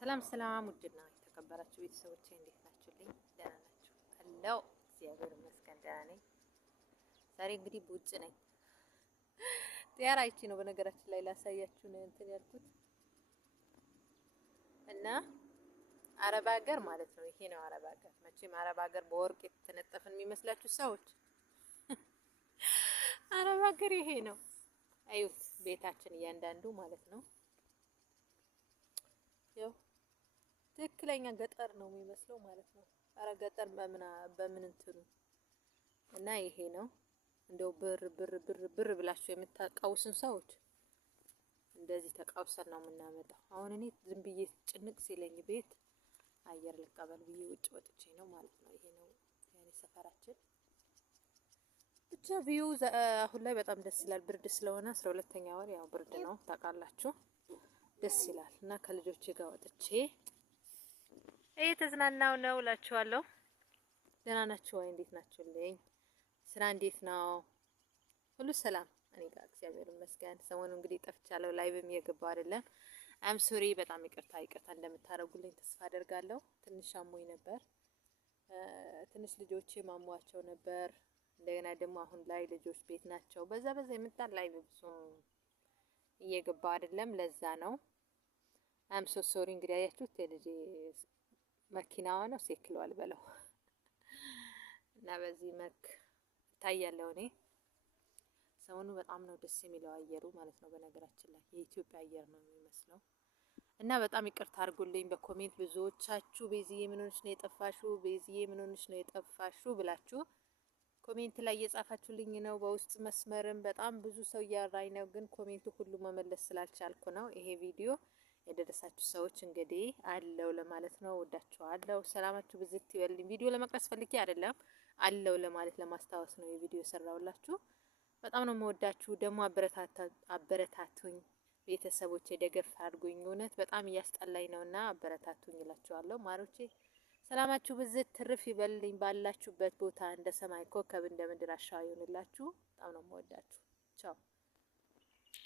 ሰላም ሰላም፣ ውድና የተከበራችሁ ቤተሰቦቼ እንዴት ናችሁልኝ? ደህና ናችሁ? አለው እግዚአብሔር ይመስገን ደህና ነኝ። ዛሬ እንግዲህ በውጭ ነኝ። ጤያራ አይቼ ነው በነገራችን ላይ ላሳያችሁ ነው እንትን ያልኩት እና አረብ ሀገር ማለት ነው። ይሄ ነው አረብ ሀገር። መቼም አረብ ሀገር በወርቅ የተነጠፈን የሚመስላችሁ ሰዎች አረብ ሀገር ይሄ ነው። አዩት ቤታችን እያንዳንዱ ማለት ነው። ያው ትክክለኛ ገጠር ነው የሚመስለው ማለት ነው። አረ ገጠር በምን እንትኑ እና ይሄ ነው እንደው ብር ብላችሁ የምታቃውሱን ሰዎች እንደዚህ ተቃውሰን ነው የምናመጣው። አሁን እኔ ዝም ብዬ ጭንቅ ሲለኝ ቤት አየር ልቀበል ብዬ ውጭ ወጥቼ ነው ማለት ነው። ይሄ ነው ያኔ ሰፈራችን። ብቻ ቪው አሁን ላይ በጣም ደስ ይላል። ብርድ ስለሆነ 12ኛ ወር ያው ብርድ ነው ታውቃላችሁ። ደስ ይላል እና ከልጆቼ ጋር ወጥቼ ተዝናናው ነው እላችኋለሁ። ደህና ናችሁ ወይ? እንዴት ናችሁልኝ? ስራ እንዴት ነው? ሁሉ ሰላም? እኔ ጋር እግዚአብሔር ይመስገን። ሰሞኑን እንግዲህ ጠፍቻለሁ፣ ላይቭም እየገባሁ አይደለም። አም ሶሪ፣ በጣም ይቅርታ እንደምታደርጉልኝ ተስፋ አደርጋለሁ። ትንሽ አሞኝ ነበር፣ ትንሽ ልጆቼ ማሟቸው ነበር። እንደገና ደግሞ አሁን ላይ ልጆች ቤት ናቸው። በዛ የምጣል ላይቭ ብዙም እየገባሁ አይደለም፣ ለዛ ነው። አም ሶ ሶሪ። እንግዲህ አያችሁት የልጄ መኪናዋ ነው ሴክሏል በለው እና በዚህ መልክ ታያለው። እኔ ሰሞኑ በጣም ነው ደስ የሚለው አየሩ ማለት ነው። በነገራችን ላይ የኢትዮጵያ አየር ነው የሚመስለው እና በጣም ይቅርታ አድርጉልኝ። በኮሜንት ብዙዎቻችሁ ቤዚዬ ምን ሆነሽ ነው የጠፋሹ፣ ቤዚዬ ምን ሆነሽ ነው የጠፋሹ ብላችሁ ኮሜንት ላይ እየጻፋችሁልኝ ነው። በውስጥ መስመርም በጣም ብዙ ሰው እያወራኝ ነው፣ ግን ኮሜንቱ ሁሉ መመለስ ስላልቻልኩ ነው። ይሄ ቪዲዮ የደረሳችሁ ሰዎች እንግዲህ አለው ለማለት ነው። ወዳችኋለሁ። ሰላማችሁ ብዝት ይበልኝ። ቪዲዮ ለመቅረጽ ፈልጌ አይደለም፣ አለው ለማለት ለማስታወስ ነው የቪዲዮ ሰራውላችሁ። በጣም ነው የምወዳችሁ። ደግሞ አበረታቱኝ ቤተሰቦቼ፣ ደገፍ አድርጉኝ። እውነት በጣም እያስጠላኝ ነውና አበረታቱኝ እላችኋለሁ። ማሮቼ ሰላማችሁ ብዝት ትርፍ ይበልኝ። ባላችሁበት ቦታ እንደ ሰማይ ኮከብ እንደ ምድር አሸዋ ይሁንላችሁ። በጣም ነው የምወዳችሁ። ቻው